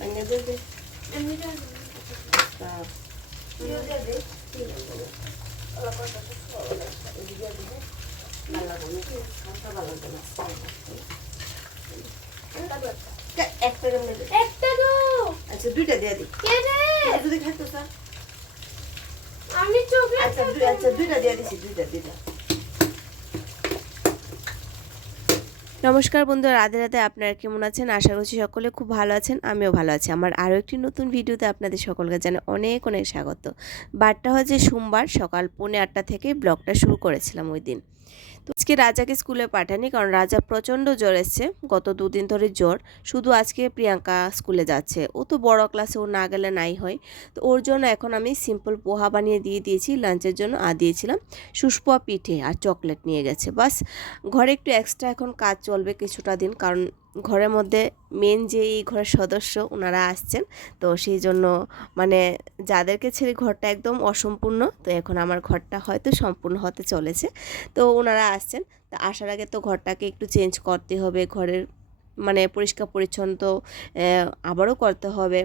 ভেঙে দিয়ে দে। আমি তো তা দিয়ে দে দে। ওরা কথা তো বলো না। এদিকে দিয়ে ভালো লাগে না। খাওয়া ভালো লাগে না। একটা কেমনে দে? একটা তো আচ্ছা দুইটা দিয়ে দি। কে রে যদি খাইতো তা আমি চকলেট আচ্ছা দুইটা দিয়ে দিছি দুইটা। নমস্কার বন্ধুরা, রাধে রাধে। আপনারা কেমন আছেন? আশা করছি সকলে খুব ভালো আছেন। আমিও ভালো আছি। আমার আরও একটি নতুন ভিডিওতে আপনাদের সকলকে জানাই অনেক অনেক স্বাগত। বারটা হচ্ছে সোমবার সকাল 8:45 থেকে ব্লগটা শুরু করেছিলাম ওই দিন। তো আজকে রাজাকে স্কুলে পাঠানি, কারণ রাজা প্রচণ্ড জ্বর এসছে, গত 2 দিন ধরে জ্বর। শুধু আজকে প্রিয়াঙ্কা স্কুলে যাচ্ছে, ও তো বড় ক্লাসে, ও না গেলে নাই হয়। তো ওর জন্য এখন আমি সিম্পল পোহা বানিয়ে দিয়েছি লাঞ্চের জন্য, আর দিয়েছিলাম সুস্পোয়া পিঠে আর চকলেট নিয়ে গেছে। বাস ঘরে একটু এক্সট্রা এখন কাজ চলবে কিছুটা দিন, কারণ ঘরের মধ্যে মেন যে এই ঘরের সদস্য ওনারা আসছেন। তো সেই জন্য মানে যাদেরকে ছেড়ে ঘরটা একদম অসম্পূর্ণ, তো এখন আমার ঘরটা হয়তো সম্পূর্ণ হতে চলেছে। তো ওনারা আসছেন, তো আসার আগে তো ঘরটাকে একটু চেঞ্জ করতে হবে, ঘরের মানে পরিষ্কার পরিচ্ছন্ন তো আবারও করতে হবে।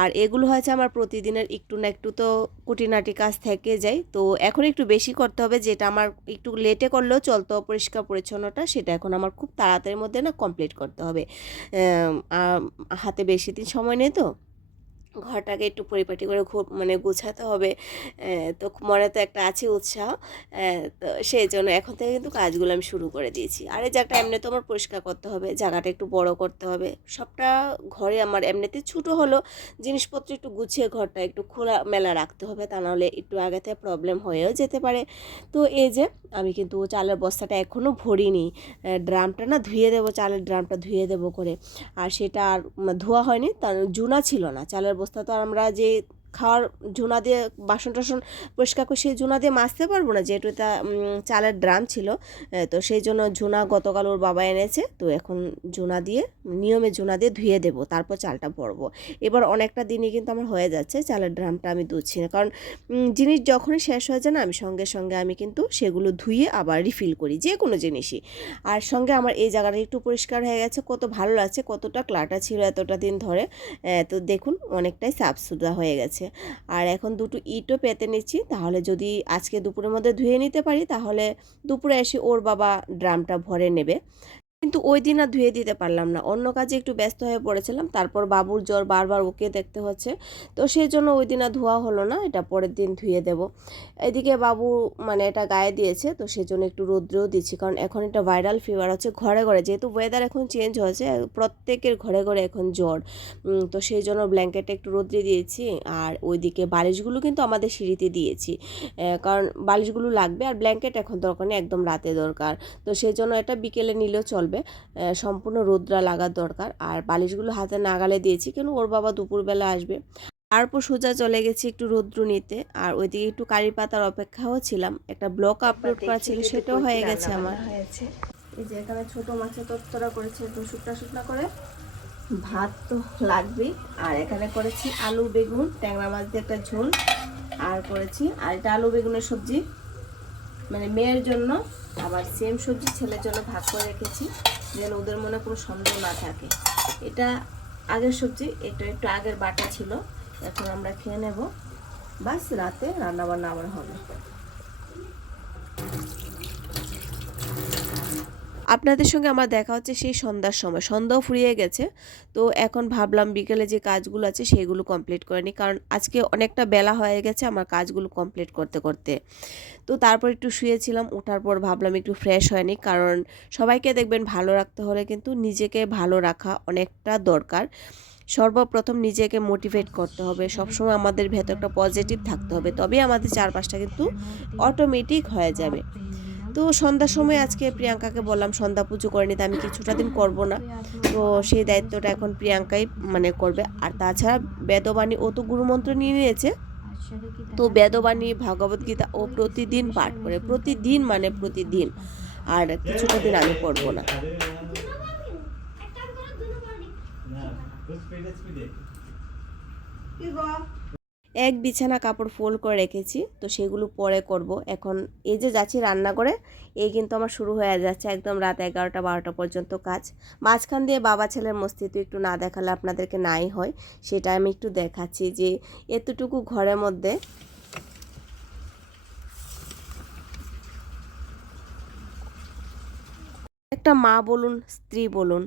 আর এগুলো হয়েছে আমার প্রতিদিনের একটু না একটু তো কুটিনাটি কাজ থেকে যায়। তো এখন একটু বেশি করতে হবে, যেটা আমার একটু লেটে করলেও চলতো পরিষ্কার পরিচ্ছন্নতা, সেটা এখন আমার খুব তাড়াতাড়ির মধ্যে না কমপ্লিট করতে হবে। হাতে বেশি দিন সময় নেই, তো ঘরটাকে একটু পরিপাটি করে মানে গোছাতে হবে। তো মনে তো একটা আছে উৎসাহ, তো সেই জন্য এখন থেকে কিন্তু কাজগুলো আমি শুরু করে দিয়েছি। আর এই জায়গাটা এমনি তো আমার পরিষ্কার করতে হবে, জায়গাটা একটু বড় করতে হবে। সবটা ঘরে আমার এমনিতে ছোটো হলো, জিনিসপত্র একটু গুছিয়ে ঘরটা একটু খোলা মেলা রাখতে হবে, তা নাহলে একটু আগে থেকে প্রবলেম হয়েও যেতে পারে। তো এই যে আমি কিন্তু চালের বস্তাটা এখনও ভরিনি, ড্রামটা না ধুয়ে দেবো, চালের ড্রামটা ধুয়ে দেবো করে। আর সেটা আর ধোয়া হয়নি, তার জুনা ছিল না চালের বস্তা। তো আমরা যে খাওয়ার ঝুনা দিয়ে বাসন টাসন পরিষ্কার করে সেই ঝুনা দিয়ে মাজতে পারবো না, যেহেতু এটা চালের ড্রাম ছিল। তো সেই জন্য ঝুনা গতকাল ওর বাবা এনেছে, তো এখন ঝুনা দিয়ে নিয়মে ঝুনা দিয়ে ধুয়ে দেবো, তারপর চালটা ভরবো। এবার অনেকটা দিনই কিন্তু আমার হয়ে যাচ্ছে চালের ড্রামটা আমি ধুচ্ছি না, কারণ জিনিস যখনই শেষ হয়ে যায় না, আমি সঙ্গে সঙ্গে আমি কিন্তু সেগুলো ধুয়ে আবার রিফিল করি, যে কোনো জিনিসই। আর সঙ্গে আমার এই জায়গাটা একটু পরিষ্কার হয়ে গেছে, কত ভালো লাগছে, কতটা ক্লাটা ছিল এতটা দিন ধরে। তো দেখুন অনেকটাই সাফসুতরা হয়ে গেছে। আর এখন দুটো ইটও পেতে নিচ্ছি, তাহলে যদি আজকে দুপুরের মধ্যে ধুয়ে নিতে পারি, তাহলে দুপুরে এসে ওর বাবা ড্রামটা ভরে নেবে। কিন্তু ওই দিন আর ধুয়ে দিতে পারলাম না, অন্য কাজে একটু ব্যস্ত হয়ে পড়েছিলাম। তারপর বাবুর জ্বর, বারবার ওকে দেখতে হচ্ছে, তো সেই জন্য ওই দিন আর ধোয়া হলো না, এটা পরের দিন ধুয়ে দেব। এদিকে বাবু মানে এটা গায়ে দিয়েছে, তো সেই জন্য একটু রৌদ্রেও দিচ্ছি, কারণ এখন এটা ভাইরাল ফিভার হচ্ছে ঘরে ঘরে, যেহেতু ওয়েদার এখন চেঞ্জ হয়েছে, প্রত্যেকের ঘরে ঘরে এখন জ্বর। তো সেই জন্য ব্ল্যাঙ্কেটটা একটু রৌদ্রে দিয়েছি। আর ওইদিকে বালিশগুলো কিন্তু আমাদের সিঁড়িতে দিয়েছি, কারণ বালিশগুলো লাগবে, আর ব্ল্যাঙ্কেট এখন দরকার নেই, একদম রাতে দরকার। তো সেই জন্য এটা বিকেলে নিলেও চলবে, সম্পূর্ণ রোদ্রা লাগার দরকার। আর বালিশগুলো হাতে নাগালে দিয়েছি, কেন ওর বাবা দুপুরবেলা আসবে। তারপর সোজা চলে গেছি একটু রৌদ্র নিতে। আর ওইদিকে একটু কারি পাতার অপেক্ষাও ছিলাম, একটা ব্লগ আপলোড করা ছিল, সেটাও হয়ে গেছে আমার। এই যে এখানে ছোটো মাছের তরকারি করেছে, একটু শুকনা শুকনা করে, ভাত তো লাগবেই। আর এখানে করেছি আলু বেগুন ট্যাংরা মাছ দিয়ে একটা ঝোল, আর করেছি আর এটা আলু বেগুনের সবজি, মানে মেয়ের জন্য, আবার সেম সবজি ছেলের জন্য ভাগ করে রেখেছি, যেন ওদের মনে কোনো সন্দেহ না থাকে। এটা আগের সবজি, এটা একটু আগের বাটা ছিল, এখন আমরা খেয়ে নেব, বাস রাতে রান্নাবান্না আবার হবে। আপনাদের সঙ্গে আমার দেখা হচ্ছে সেই সন্ধ্যার সময়, সন্ধ্যাও ফুরিয়ে গেছে। তো এখন ভাবলাম বিকেলে যে কাজগুলো আছে সেইগুলো কমপ্লিট করে নিই, কারণ আজকে অনেকটা বেলা হয়ে গেছে আমার কাজগুলো কমপ্লিট করতে করতে। তো তারপর একটু শুয়েছিলাম, ওঠার পর ভাবলাম একটু ফ্রেশ হয়নি, কারণ সবাইকে দেখবেন ভালো রাখতে হলে কিন্তু নিজেকে ভালো রাখা অনেকটা দরকার। সর্বপ্রথম নিজেকে মোটিভেট করতে হবে, সবসময় আমাদের ভেতরটা পজিটিভ থাকতে হবে, তবেই আমাদের চারপাশটা কিন্তু অটোমেটিক হয়ে যাবে। তো সন্ধ্যার সময় আজকে প্রিয়াঙ্কাকে বললাম সন্ধ্যা পুজো করে নিতে, আমি কিছুটা দিন করব না, তো সেই দায়িত্বটা এখন প্রিয়াঙ্কাই মানে করবে। আর তাছাড়া বেদবাণী, ও তো গুরুমন্ত্র নিয়ে নিয়েছে, তো বেদবাণী ভাগবত গীতা ও প্রতিদিন পাঠ করে, প্রতিদিন মানে প্রতিদিন। আর কিছুটা দিন আমি পড়বো না। এক বিছানা কাপড় ফোল্ড করে রেখেছি, তো সেগুলো পরে করব। এখন এই যে যাচ্ছি রান্না করে, এই কিন্তু আমার শুরু হয়ে যাচ্ছে একদম রাত 11টা 12টা পর্যন্ত কাজ। মাঝখান দিয়ে বাবা ছেলের মস্তিত্ব একটু না দেখালে আপনাদেরকে নাই হয়, সেটা আমি একটু দেখাচ্ছি যে এতটুকু ঘরের মধ্যে একটা মা বলুন, স্ত্রী বলুন,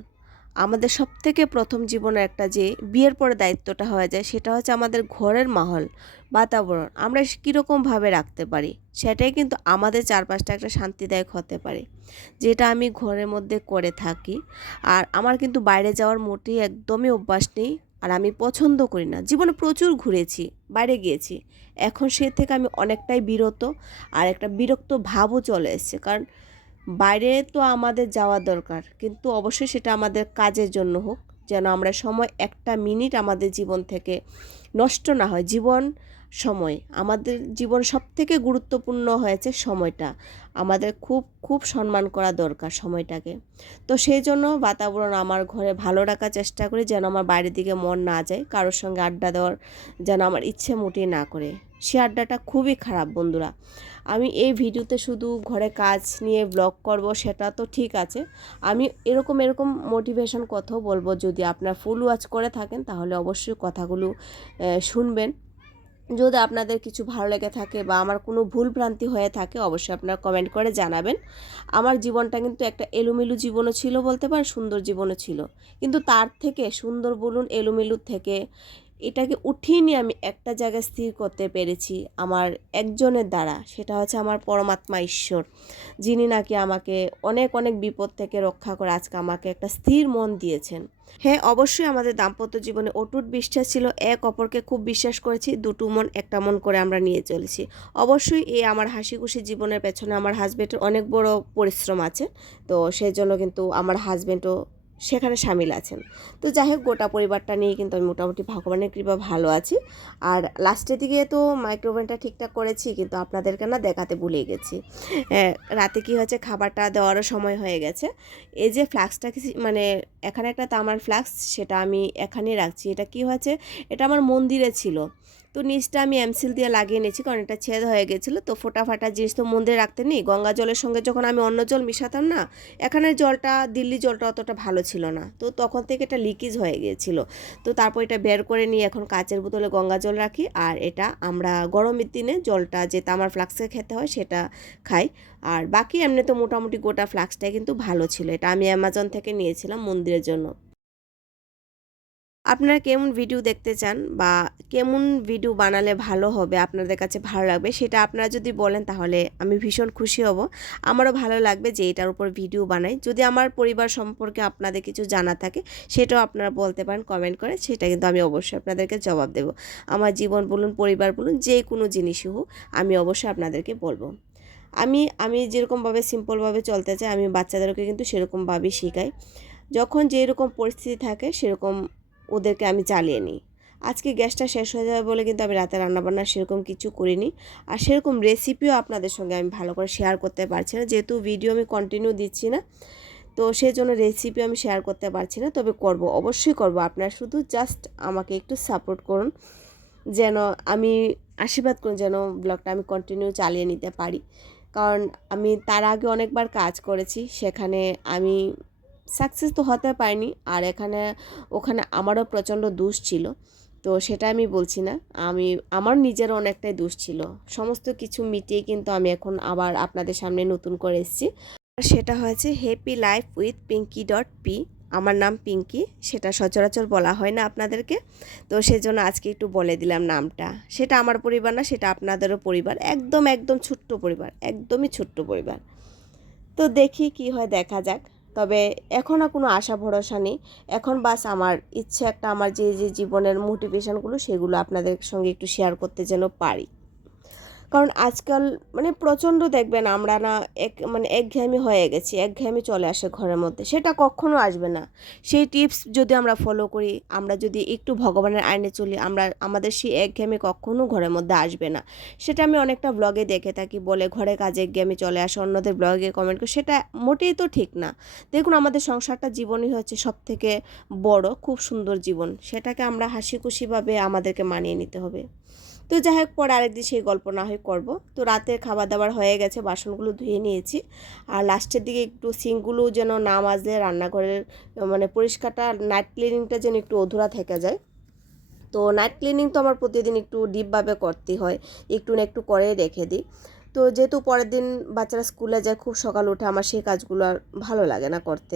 আমাদের সবথেকে প্রথম জীবনে একটা যে বিয়ের পরে দায়িত্বটা হয়ে যায়, সেটা হচ্ছে আমাদের ঘরের মাহল, বাতাবরণ আমরা কীরকমভাবে রাখতে পারি, সেটাই কিন্তু আমাদের চারপাশটা একটা শান্তিদায়ক হতে পারে, যেটা আমি ঘরের মধ্যে করে থাকি। আর আমার কিন্তু বাইরে যাওয়ার মোটেই একদমই অভ্যাস নেই, আর আমি পছন্দ করি না। জীবনে প্রচুর ঘুরেছি, বাইরে গিয়েছি, এখন সে থেকে আমি অনেকটাই বিরত, আর একটা বিরক্ত ভাবও চলে এসেছে। কারণ বাইরে তো আমাদের যাওয়া দরকার, কিন্তু অবশ্যই সেটা আমাদের কাজের জন্য হোক, যেন আমরা সময় একটা মিনিট আমাদের জীবন থেকে নষ্ট না হয়। সময় আমাদের জীবন সবথেকে গুরুত্বপূর্ণ হয়েছে সময়টা, আমাদের খুব খুব সম্মান করা দরকার সময়টাকে। তো সেই জন্য বাতাবরণ আমার ঘরে ভালো রাখার চেষ্টা করি, যেন আমার বাইরের দিকে মন না যায়, কারোর সঙ্গে আড্ডা দেওয়ার যেন আমার ইচ্ছে মোটেই না করে। সে আড্ডাটা খুবই খারাপ বন্ধুরা। আমি এই ভিডিওতে শুধু ঘরে কাজ নিয়ে ব্লগ করব, সেটা তো ঠিক আছে, আমি এরকম মোটিভেশন কথাও বলবো। যদি আপনারা ফুল ওয়াচ করে থাকেন তাহলে অবশ্যই কথাগুলো শুনবেন। যদি আপনাদের কিছু ভালো লেগে থাকে বা আমার কোনো ভুল ভ্রান্তি হয়ে থাকে, অবশ্যই আপনারা কমেন্ট করে জানাবেন। আমার জীবনটা কিন্তু একটা এলোমেলো জীবনও ছিল বলতে পারেন, সুন্দর জীবনও ছিল, কিন্তু তার থেকে সুন্দর বলুন এলোমেলো থেকে এটাকে উঠিয়ে নিয়ে আমি একটা জায়গায় স্থির করতে পেরেছি আমার একজনের দ্বারা, সেটা হচ্ছে আমার পরমাত্মা ঈশ্বর, যিনি নাকি আমাকে অনেক অনেক বিপদ থেকে রক্ষা করে আজকে আমাকে একটা স্থির মন দিয়েছেন। হ্যাঁ, অবশ্যই আমাদের দাম্পত্য জীবনে অটুট বিশ্বাস ছিল, এক অপরকে খুব বিশ্বাস করেছি, দুটো মন একটা মন করে আমরা নিয়ে চলেছি। অবশ্যই এই আমার হাসি খুশি জীবনের পেছনে আমার হাজব্যান্ডের অনেক বড় পরিশ্রম আছে, তো সেই জন্য কিন্তু আমার হাজব্যান্ডও সেখানে সামিল আছেন। তো যাই হোক, গোটা পরিবারটা নিয়ে কিন্তু আমি মোটামুটি ভগবানের কৃপা ভালো আছি। আর লাস্টের দিকে তো মাইক্রোওভেনটা ঠিকঠাক করেছি, কিন্তু আপনাদেরকে না দেখাতে ভুলে গেছি। রাতে কি হয়েছে, খাবারটা দেওয়ারও সময় হয়ে গেছে। এই যে ফ্লাক্সটা মানে এখানে একটা তামার ফ্লাক্স, সেটা আমি এখানেই রাখছি। এটা কি হয়েছে, এটা আমার মন্দিরে ছিল, তো নিচটা আমি এমসিল দিয়ে লাগিয়ে নিয়েছি, কারণ এটা ছেদ হয়ে গেছিলো। তো ফোটা ফাটা জিনিস তো মন্দিরে রাখতে নেই। গঙ্গা জলের সঙ্গে যখন আমি অন্য জল মিশাতাম না, এখানের জলটা, দিল্লি জলটা অতটা ভালো ছিল না, তো তখন থেকে এটা লিকেজ হয়ে গিয়েছিল। তো তারপর এটা বের করে নিয়ে এখন কাচের বোতলে গঙ্গা জল রাখি, আর এটা আমরা গরমের দিনে জলটা যে তামার ফ্লাক্সে খেতে হয় সেটা খাই। আর বাকি এমনি তো মোটামুটি গোটা ফ্লাক্সটাই কিন্তু ভালো ছিল। এটা আমি অ্যামাজন থেকে নিয়েছিলাম মন্দিরের জন্য। আপনারা কেমন ভিডিও দেখতে চান বা কেমন ভিডিও বানালে ভালো হবে, আপনাদের কাছে ভালো লাগবে, সেটা আপনারা যদি বলেন তাহলে আমি ভীষণ খুশি হব। আমারও ভালো লাগবে যে এটার উপর ভিডিও বানাই। যদি আমার পরিবার সম্পর্কে আপনাদের কিছু জানা থাকে, সেটাও আপনারা বলতে পারেন কমেন্ট করে, সেটা কিন্তু আমি অবশ্যই আপনাদেরকে জবাব দেব। আমার জীবন বলুন, পরিবার বলুন, যে কোনো জিনিসই হোক, আমি অবশ্যই আপনাদেরকে বলবো। আমি যেরকমভাবে সিম্পলভাবে চলতে চাই, আমি বাচ্চাদেরকে কিন্তু সেরকমভাবেই শেখাই। যখন যেরকম পরিস্থিতি থাকে সেরকম ওদেরকে আমি চালিয়ে নিই। আজকে গ্যাসটা শেষ হয়ে যাবে বলে কিন্তু আমি রাতে রান্নাবান্না সেরকম কিছু করিনি, আর সেরকম রেসিপিও আপনাদের সঙ্গে আমি ভালো করে শেয়ার করতে পারছি না, যেহেতু ভিডিও আমি কন্টিনিউ দিচ্ছি না, তো সেই জন্য রেসিপি আমি শেয়ার করতে পারছি না। তবে করব, অবশ্যই করব। আপনারা শুধু জাস্ট আমাকে একটু সাপোর্ট করুন, যেন আমি আশীর্বাদ করুন, যেন ব্লগটা আমি কন্টিনিউ চালিয়ে নিতে পারি। কারণ আমি তার আগে অনেকবার কাজ করেছি, সেখানে আমি সাকসেস তো হতে পারিনি, আর ওখানে আমারও প্রচণ্ড দোষ ছিল, তো সেটা আমি বলছি না, আমার নিজেরও অনেকটাই দোষ ছিল। সমস্ত কিছু মিটিয়ে কিন্তু আমি এখন আবার আপনাদের সামনে নতুন করে এসেছি। সেটা হয়েছে হ্যাপি লাইফ উইথ পিঙ্কি.পি। আমার নাম পিঙ্কি, সেটা সচরাচর বলা হয় না আপনাদেরকে, তো সেজন্য আজকে একটু বলে দিলাম নামটা। সেটা আমার পরিবার না, সেটা আপনাদেরও পরিবার, একদম একদম ছোট্ট পরিবার, একদমই ছোট্ট পরিবার। তো দেখি কি হয়, দেখা যাক। তবে এখন আর কোনো আশা ভরসা নেই, এখন বাস আমার ইচ্ছে একটা, আমার যে যে জীবনের মোটিভেশনগুলো সেগুলো আপনাদের সঙ্গে একটু শেয়ার করতে যেন পারি। কারণ আজকাল মানে প্রচণ্ড দেখবেন আমরা না একঘেয়েমি হয়ে গেছি, একঘেয়েমি চলে আসে ঘরের মধ্যে, সেটা কখনো আসবে না। সেই টিপস যদি আমরা ফলো করি, আমরা যদি একটু ভগবানের আইনে চলি, আমাদের সেই একঘেয়েমি কখনো ঘরের মধ্যে আসবে না। সেটা আমি অনেকটা ব্লগে দেখে থাকি, বলে ঘরে কাজে একঘেয়েমি চলে আসে, অন্যদের ব্লগে কমেন্ট করে, সেটা মোটেই তো ঠিক না। দেখুন, আমাদের সংসারটা জীবনই হচ্ছে সব থেকে বড় খুব সুন্দর জীবন, সেটাকে আমরা হাসি খুশিভাবে আমাদেরকে মানিয়ে নিতে হবে। তো যাই হোক, পরে আরেকদিন সেই গল্প না হয় করব। তো রাতে খাবার দাবার হয়ে গেছে, বাসনগুলো ধুয়ে নিয়েছি। আর লাস্টের দিকে একটু সিঙ্কগুলো যেন না মাজলে রান্নাঘরের মানে পরিষ্কারটা, নাইট ক্লিনিংটা যেন একটু অধুরা থেকে যায়। তো নাইট ক্লিনিং তো আমার প্রতিদিন একটু ডিপভাবে করতে হয়, একটু না একটু করে রেখে দিই। তো যেহেতু পরের দিন বাচ্চারা স্কুলে যায় খুব সকাল উঠে, আমার সেই কাজগুলো আর ভালো লাগে না করতে।